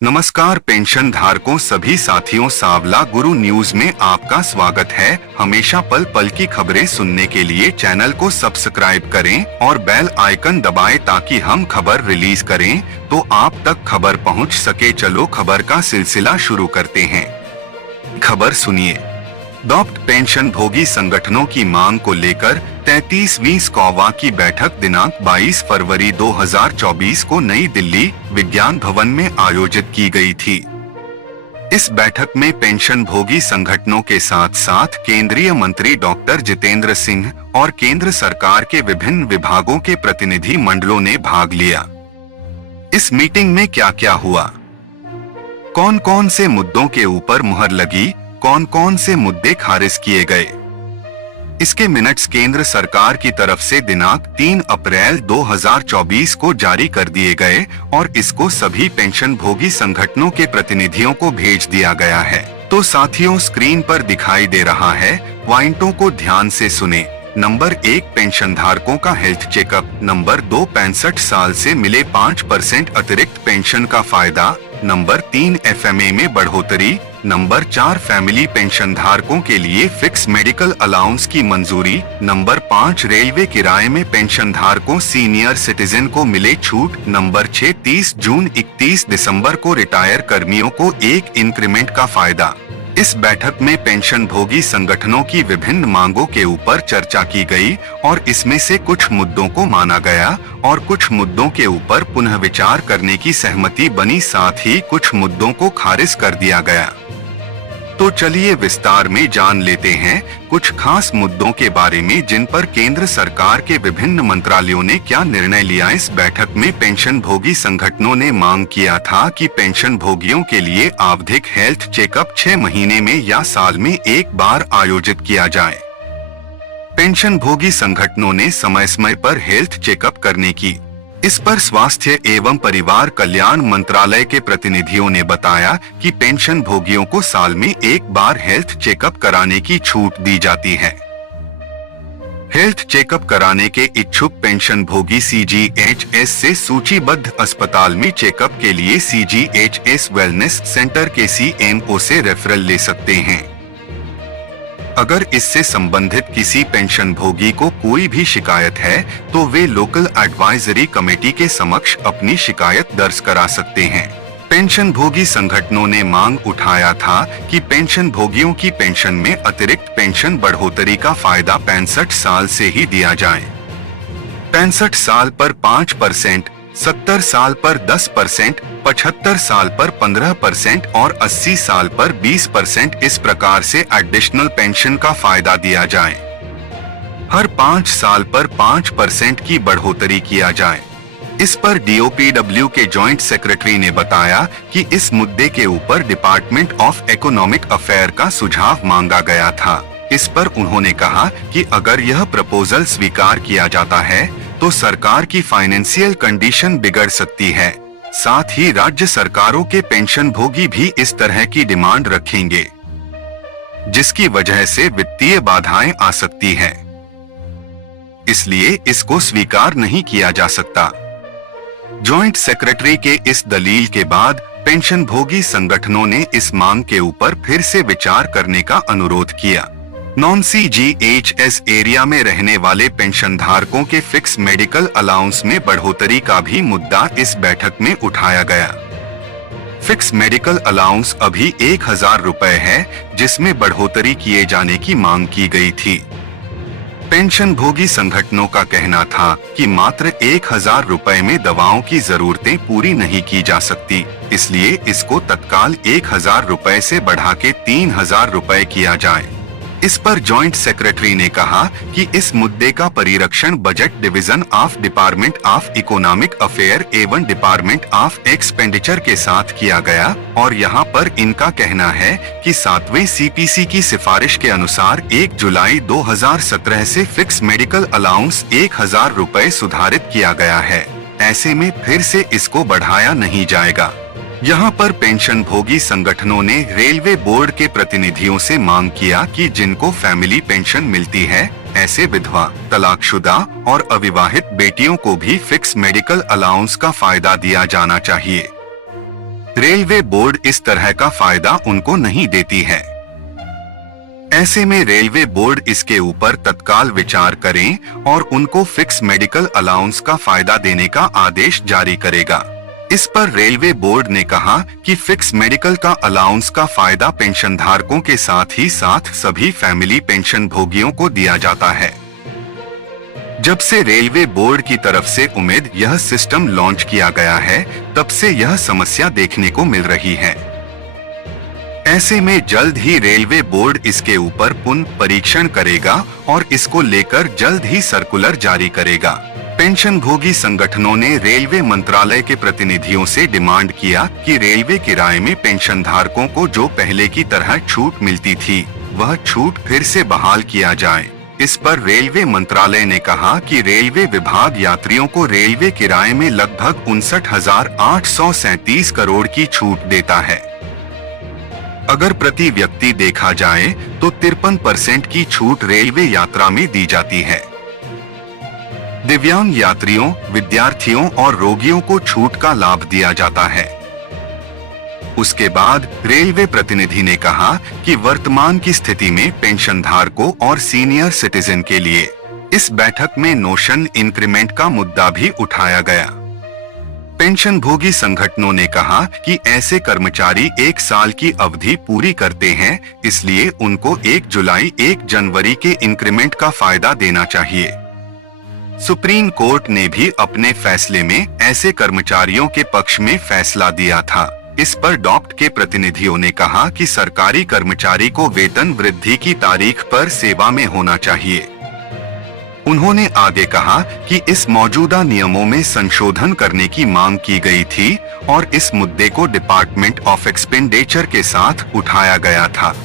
नमस्कार पेंशन धारकों, सभी साथियों, सांवला गुरु न्यूज में आपका स्वागत है। हमेशा पल पल की खबरें सुनने के लिए चैनल को सब्सक्राइब करें और बेल आइकन दबाएं ताकि हम खबर रिलीज करें तो आप तक खबर पहुंच सके। चलो खबर का सिलसिला शुरू करते हैं। खबर सुनिए। डॉक्टर पेंशन भोगी संगठनों की मांग को लेकर 33वीं स्कॉवा की बैठक दिनांक 22 फरवरी 2024 को नई दिल्ली विज्ञान भवन में आयोजित की गई थी। इस बैठक में पेंशन भोगी संगठनों के साथ साथ केंद्रीय मंत्री डॉक्टर जितेंद्र सिंह और केंद्र सरकार के विभिन्न विभागों के प्रतिनिधि मंडलों ने भाग लिया। इस मीटिंग में क्या क्या हुआ, कौन कौन से मुद्दों के ऊपर मुहर लगी, कौन कौन से मुद्दे खारिज किए गए, इसके मिनट्स केंद्र सरकार की तरफ से दिनांक 3 अप्रैल 2024 को जारी कर दिए गए और इसको सभी पेंशन भोगी संगठनों के प्रतिनिधियों को भेज दिया गया है। तो साथियों, स्क्रीन पर दिखाई दे रहा है, पॉइंटों को ध्यान से सुने। नंबर 1, पेंशन धारकों का हेल्थ चेकअप। नंबर 2, 65 साल से मिले 5% अतिरिक्त पेंशन का फायदा। नंबर 3, FMA में बढ़ोतरी। नंबर 4, फैमिली पेंशन धारकों के लिए फिक्स मेडिकल अलाउंस की मंजूरी। नंबर 5, रेलवे किराए में पेंशन धारकों सीनियर सिटीजन को मिले छूट। नंबर 6, 30 जून 31 दिसंबर को रिटायर कर्मियों को 1 इंक्रीमेंट का फायदा। इस बैठक में पेंशन भोगी संगठनों की विभिन्न मांगों के ऊपर चर्चा की गई और इसमें से कुछ मुद्दों को माना गया और कुछ मुद्दों के ऊपर पुनः विचार करने की सहमति बनी, साथ ही कुछ मुद्दों को खारिज कर दिया गया। तो चलिए विस्तार में जान लेते हैं कुछ खास मुद्दों के बारे में जिन पर केंद्र सरकार के विभिन्न मंत्रालयों ने क्या निर्णय लिया। इस बैठक में पेंशन भोगी संगठनों ने मांग किया था कि पेंशन भोगियों के लिए आवधिक हेल्थ चेकअप 6 महीने में या साल में एक बार आयोजित किया जाए। पेंशन भोगी संगठनों ने समय समय पर हेल्थ चेकअप करने की, इस पर स्वास्थ्य एवं परिवार कल्याण मंत्रालय के प्रतिनिधियों ने बताया कि पेंशन भोगियों को साल में एक बार हेल्थ चेकअप कराने की छूट दी जाती है। हेल्थ चेकअप कराने के इच्छुक पेंशन भोगी CGHS से सूचीबद्ध अस्पताल में चेकअप के लिए CGHS वेलनेस सेंटर के CMO से रेफरल ले सकते हैं। अगर इससे संबंधित किसी पेंशन भोगी को कोई भी शिकायत है तो वे लोकल एडवाइजरी कमेटी के समक्ष अपनी शिकायत दर्ज करा सकते हैं। पेंशन भोगी संगठनों ने मांग उठाया था कि पेंशन भोगियों की पेंशन में अतिरिक्त पेंशन बढ़ोतरी का फायदा 65 साल से ही दिया जाए। 65 साल पर 5%, 70 साल पर 10%, 75 साल पर 15% और 80 साल पर 20% इस प्रकार से एडिशनल पेंशन का फायदा दिया जाए। हर 5 साल पर 5% की बढ़ोतरी किया जाए। इस पर DOPW के जॉइंट सेक्रेटरी ने बताया कि इस मुद्दे के ऊपर डिपार्टमेंट ऑफ इकोनॉमिक अफेयर का सुझाव मांगा गया था। इस पर उन्होंने कहा कि अगर यह प्रपोजल स्वीकार किया जाता है तो सरकार की फाइनेंशियल कंडीशन बिगड़ सकती है। साथ ही राज्य सरकारों के पेंशन भोगी भी इस तरह की डिमांड रखेंगे, जिसकी वजह से वित्तीय बाधाएं आ सकती हैं। इसलिए इसको स्वीकार नहीं किया जा सकता। जॉइंट सेक्रेटरी के इस दलील के बाद पेंशन भोगी संगठनों ने इस मांग के ऊपर फिर से विचार करने का अनुरोध किया। नॉन CGHS एरिया में रहने वाले पेंशन धारकों के फिक्स मेडिकल अलाउंस में बढ़ोतरी का भी मुद्दा इस बैठक में उठाया गया। फिक्स मेडिकल अलाउंस अभी 1000 रुपए है, जिसमें बढ़ोतरी किए जाने की मांग की गई थी। पेंशन भोगी संगठनों का कहना था कि मात्र 1000 रुपए में दवाओं की जरूरतें पूरी नहीं की जा सकती, इसलिए इसको तत्काल 1000 रुपए से बढ़ा के 3000 रुपए किया जाए। इस पर जॉइंट सेक्रेटरी ने कहा कि इस मुद्दे का परिरक्षण budget division of department of economic affair एवं डिपार्टमेंट ऑफ एक्सपेंडिचर के साथ किया गया और यहाँ पर इनका कहना है कि 7वें CPC की सिफारिश के अनुसार 1 जुलाई 2017 से फिक्स मेडिकल अलाउंस 1000 रुपए सुधारित किया गया है। ऐसे में फिर से इसको बढ़ाया नहीं जाएगा। यहाँ पर पेंशन भोगी संगठनों ने रेलवे बोर्ड के प्रतिनिधियों से मांग किया कि जिनको फैमिली पेंशन मिलती है, ऐसे विधवा, तलाकशुदा और अविवाहित बेटियों को भी फिक्स मेडिकल अलाउंस का फायदा दिया जाना चाहिए। रेलवे बोर्ड इस तरह का फायदा उनको नहीं देती है। ऐसे में रेलवे बोर्ड इसके ऊपर तत्काल विचार करें और उनको फिक्स मेडिकल अलाउंस का फायदा देने का आदेश जारी करेगा। इस पर रेलवे बोर्ड ने कहा कि फिक्स मेडिकल का अलाउंस का फायदा पेंशन धारकों के साथ ही साथ सभी फैमिली पेंशन भोगियों को दिया जाता है। जब से रेलवे बोर्ड की तरफ से उम्मीद यह सिस्टम लॉन्च किया गया है, तब से यह समस्या देखने को मिल रही है। ऐसे में जल्द ही रेलवे बोर्ड इसके ऊपर पुनः परीक्षण करेगा और इसको लेकर जल्द ही सर्कुलर जारी करेगा। पेंशन भोगी संगठनों ने रेलवे मंत्रालय के प्रतिनिधियों से डिमांड किया कि रेलवे किराए में पेंशन धारकों को जो पहले की तरह छूट मिलती थी, वह छूट फिर से बहाल किया जाए। इस पर रेलवे मंत्रालय ने कहा कि रेलवे विभाग यात्रियों को रेलवे किराए में लगभग 59,837 करोड़ की छूट देता है। अगर प्रति व्यक्ति देखा जाए तो 53% की छूट रेलवे यात्रा में दी जाती है। दिव्यांग यात्रियों, विद्यार्थियों और रोगियों को छूट का लाभ दिया जाता है। उसके बाद रेलवे प्रतिनिधि ने कहा कि वर्तमान की स्थिति में पेंशन धारकों और सीनियर सिटीजन के लिए इस बैठक में नोशन इंक्रीमेंट का मुद्दा भी उठाया गया। पेंशन भोगी संगठनों ने कहा कि ऐसे कर्मचारी 1 साल की अवधि पूरी करते हैं, इसलिए उनको 1 जुलाई 1 जनवरी के इंक्रीमेंट का फायदा देना चाहिए। सुप्रीम कोर्ट ने भी अपने फैसले में ऐसे कर्मचारियों के पक्ष में फैसला दिया था। इस पर डॉक्ट के प्रतिनिधियों ने कहा कि सरकारी कर्मचारी को वेतन वृद्धि की तारीख पर सेवा में होना चाहिए। उन्होंने आगे कहा कि इस मौजूदा नियमों में संशोधन करने की मांग की गई थी और इस मुद्दे को डिपार्टमेंट ऑफ एक्सपेंडिचर के साथ उठाया गया था।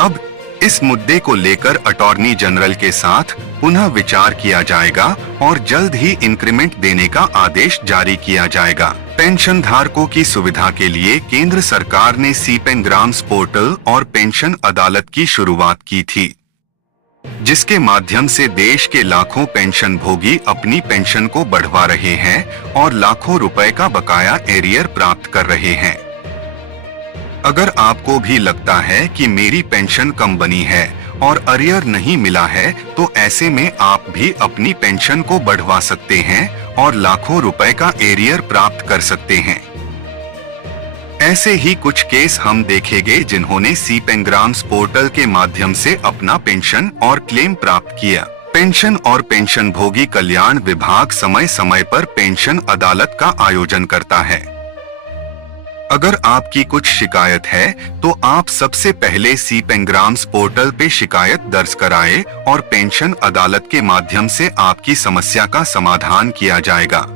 अब इस मुद्दे को लेकर अटॉर्नी जनरल के साथ पुनः विचार किया जाएगा और जल्द ही इंक्रीमेंट देने का आदेश जारी किया जाएगा। पेंशन धारकों की सुविधा के लिए केंद्र सरकार ने सीपेंग्राम्स पोर्टल और पेंशन अदालत की शुरुआत की थी, जिसके माध्यम से देश के लाखों पेंशन भोगी अपनी पेंशन को बढ़वा रहे हैं और लाखों रुपए का बकाया एरियर प्राप्त कर रहे हैं। अगर आपको भी लगता है कि मेरी पेंशन कम बनी है और अरियर नहीं मिला है, तो ऐसे में आप भी अपनी पेंशन को बढ़वा सकते हैं और लाखों रुपए का एरियर प्राप्त कर सकते हैं। ऐसे ही कुछ केस हम देखेंगे जिन्होंने सीपेंग्राम्स पोर्टल के माध्यम से अपना पेंशन और क्लेम प्राप्त किया। पेंशन और पेंशन भोगी कल्याण विभाग समय समय पर पेंशन अदालत का आयोजन करता है। अगर आपकी कुछ शिकायत है तो आप सबसे पहले सीपेंग्राम्स पोर्टल पे शिकायत दर्ज कराएं और पेंशन अदालत के माध्यम से आपकी समस्या का समाधान किया जाएगा।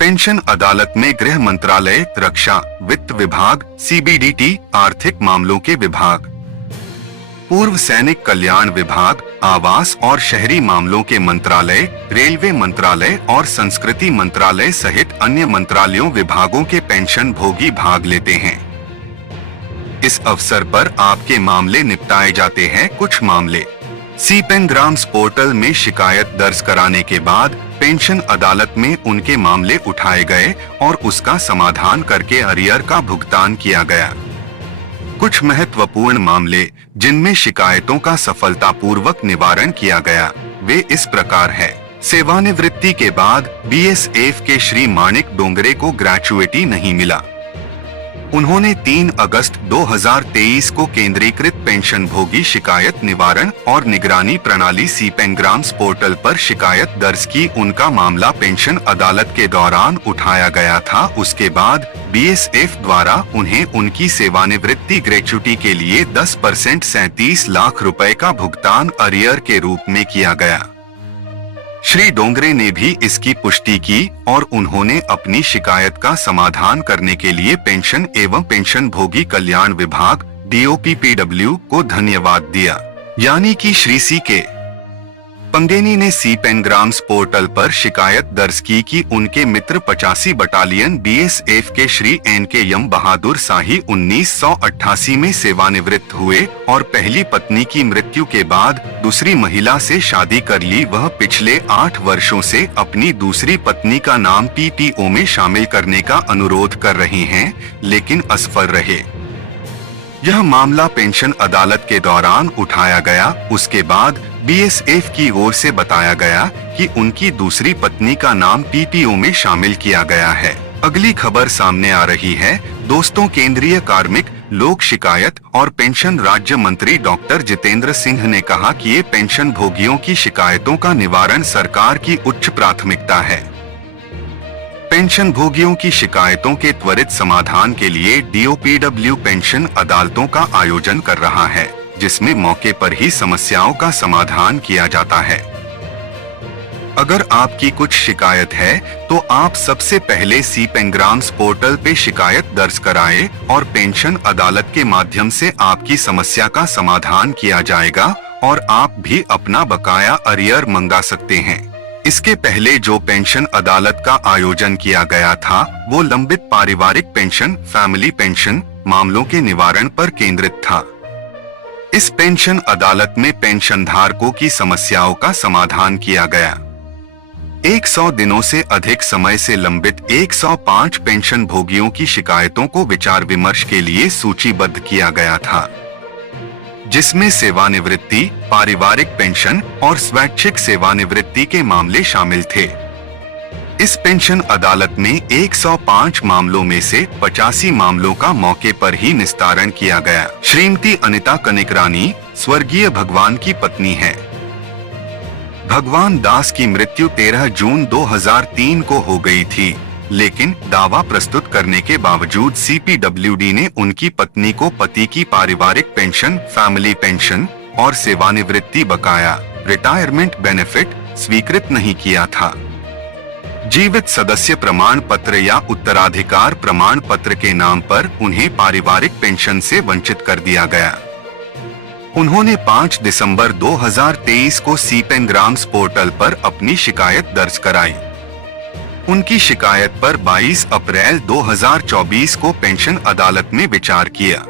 पेंशन अदालत में गृह मंत्रालय, रक्षा, वित्त विभाग, CBDT, आर्थिक मामलों के विभाग, पूर्व सैनिक कल्याण विभाग, आवास और शहरी मामलों के मंत्रालय, रेलवे मंत्रालय और संस्कृति मंत्रालय सहित अन्य मंत्रालयों विभागों के पेंशन भोगी भाग लेते हैं। इस अवसर पर आपके मामले निपटाए जाते हैं। कुछ मामले सीपेंग्राम्स पोर्टल में शिकायत दर्ज कराने के बाद पेंशन अदालत में उनके मामले उठाए गए और उसका समाधान करके अरियर का भुगतान किया गया। कुछ महत्वपूर्ण मामले जिनमें शिकायतों का सफलतापूर्वक निवारण किया गया, वे इस प्रकार है। सेवानिवृत्ति के बाद BSF के श्री माणिक डोंगरे को ग्रेचुइटी नहीं मिला। उन्होंने 3 अगस्त 2023 को केंद्रीकृत पेंशन भोगी शिकायत निवारण और निगरानी प्रणाली सीपेंग्राम्स पोर्टल पर शिकायत दर्ज की। उनका मामला पेंशन अदालत के दौरान उठाया गया था। उसके बाद BSF द्वारा उन्हें उनकी सेवानिवृत्ति ग्रेचुइटी के लिए 10% 37 लाख रुपए का भुगतान अरियर के रूप में किया गया। श्री डोंगरे ने भी इसकी पुष्टि की और उन्होंने अपनी शिकायत का समाधान करने के लिए पेंशन एवं पेंशन भोगी कल्याण विभाग DOPPW को धन्यवाद दिया। यानी कि श्री C के पंगेनी ने सी पेनग्राम्स पोर्टल पर शिकायत दर्ज की कि उनके मित्र 85 बटालियन बीएसएफ के श्री एन.के.एम. बहादुर शाही 1988 में सेवानिवृत्त हुए और पहली पत्नी की मृत्यु के बाद दूसरी महिला से शादी कर ली। वह पिछले 8 वर्षों से अपनी दूसरी पत्नी का नाम पीपीओ में शामिल करने का अनुरोध कर रही हैं, लेकिन असफल रहे। यह मामला पेंशन अदालत के दौरान उठाया गया। उसके बाद बीएसएफ की ओर से बताया गया कि उनकी दूसरी पत्नी का नाम पीपीओ में शामिल किया गया है। अगली खबर सामने आ रही है दोस्तों। केंद्रीय कार्मिक, लोक शिकायत और पेंशन राज्य मंत्री डॉक्टर जितेंद्र सिंह ने कहा कि ये पेंशन भोगियों की शिकायतों का निवारण सरकार की उच्च प्राथमिकता है। पेंशन भोगियों की शिकायतों के त्वरित समाधान के लिए डीओपीडब्ल्यू पेंशन अदालतों का आयोजन कर रहा है, जिसमें मौके पर ही समस्याओं का समाधान किया जाता है। अगर आपकी कुछ शिकायत है तो आप सबसे पहले सी पेनग्राम्स पोर्टल पे शिकायत दर्ज कराएं और पेंशन अदालत के माध्यम से आपकी समस्या का समाधान किया जाएगा और आप भी अपना बकाया अरियर मंगा सकते हैं। इसके पहले जो पेंशन अदालत का आयोजन किया गया था वो लंबित पारिवारिक पेंशन, फैमिली पेंशन मामलों के निवारण पर केंद्रित था। इस पेंशन अदालत में पेंशन धारकों की समस्याओं का समाधान किया गया। 100 दिनों से अधिक समय से लंबित 105 पेंशन भोगियों की शिकायतों को विचार विमर्श के लिए सूचीबद्ध किया गया था, जिसमें सेवानिवृत्ति, पारिवारिक पेंशन और स्वैच्छिक सेवानिवृत्ति के मामले शामिल थे। इस पेंशन अदालत में 105 मामलों में से 85 मामलों का मौके पर ही निस्तारण किया गया। श्रीमती अनिता कनिकरानी स्वर्गीय भगवान की पत्नी है। भगवान दास की मृत्यु 13 जून 2003 को हो गई थी, लेकिन दावा प्रस्तुत करने के बावजूद सीपीडब्ल्यूडी ने उनकी पत्नी को पति की पारिवारिक पेंशन, फैमिली पेंशन और सेवानिवृत्ति बकाया, रिटायरमेंट बेनिफिट स्वीकृत नहीं किया था। जीवित सदस्य प्रमाण पत्र या उत्तराधिकार प्रमाण पत्र के नाम पर उन्हें पारिवारिक पेंशन से वंचित कर दिया गया। उन्होंने 5 दिसंबर 2023 को सी पेनग्राम्स पोर्टल पर अपनी शिकायत दर्ज कराई। उनकी शिकायत पर 22 अप्रैल 2024 को पेंशन अदालत में विचार किया।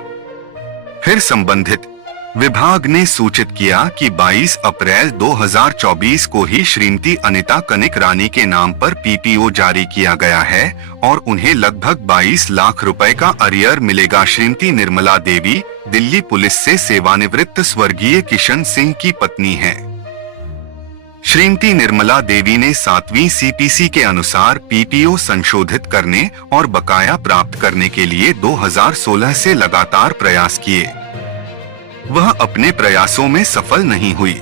फिर संबंधित विभाग ने सूचित किया कि 22 अप्रैल 2024 को ही श्रीमती अनिता कनिकरानी के नाम पर पीपीओ जारी किया गया है और उन्हें लगभग 22 लाख रुपए का अरियर मिलेगा। श्रीमती निर्मला देवी दिल्ली पुलिस से सेवानिवृत्त स्वर्गीय किशन सिंह की पत्नी है। श्रीमती निर्मला देवी ने 7वीं सीपीसी के अनुसार पीपीओ संशोधित करने और बकाया प्राप्त करने के लिए 2016 से लगातार प्रयास किए। वह अपने प्रयासों में सफल नहीं हुई।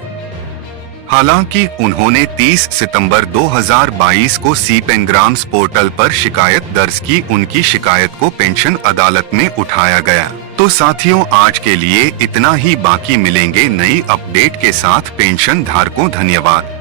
हालांकि उन्होंने 30 सितंबर 2022 को सी पेनग्राम्स पोर्टल पर शिकायत दर्ज की। उनकी शिकायत को पेंशन अदालत में उठाया गया। तो साथियों, आज के लिए इतना ही। बाकी मिलेंगे नई अपडेट के साथ। पेंशन धारकों धन्यवाद।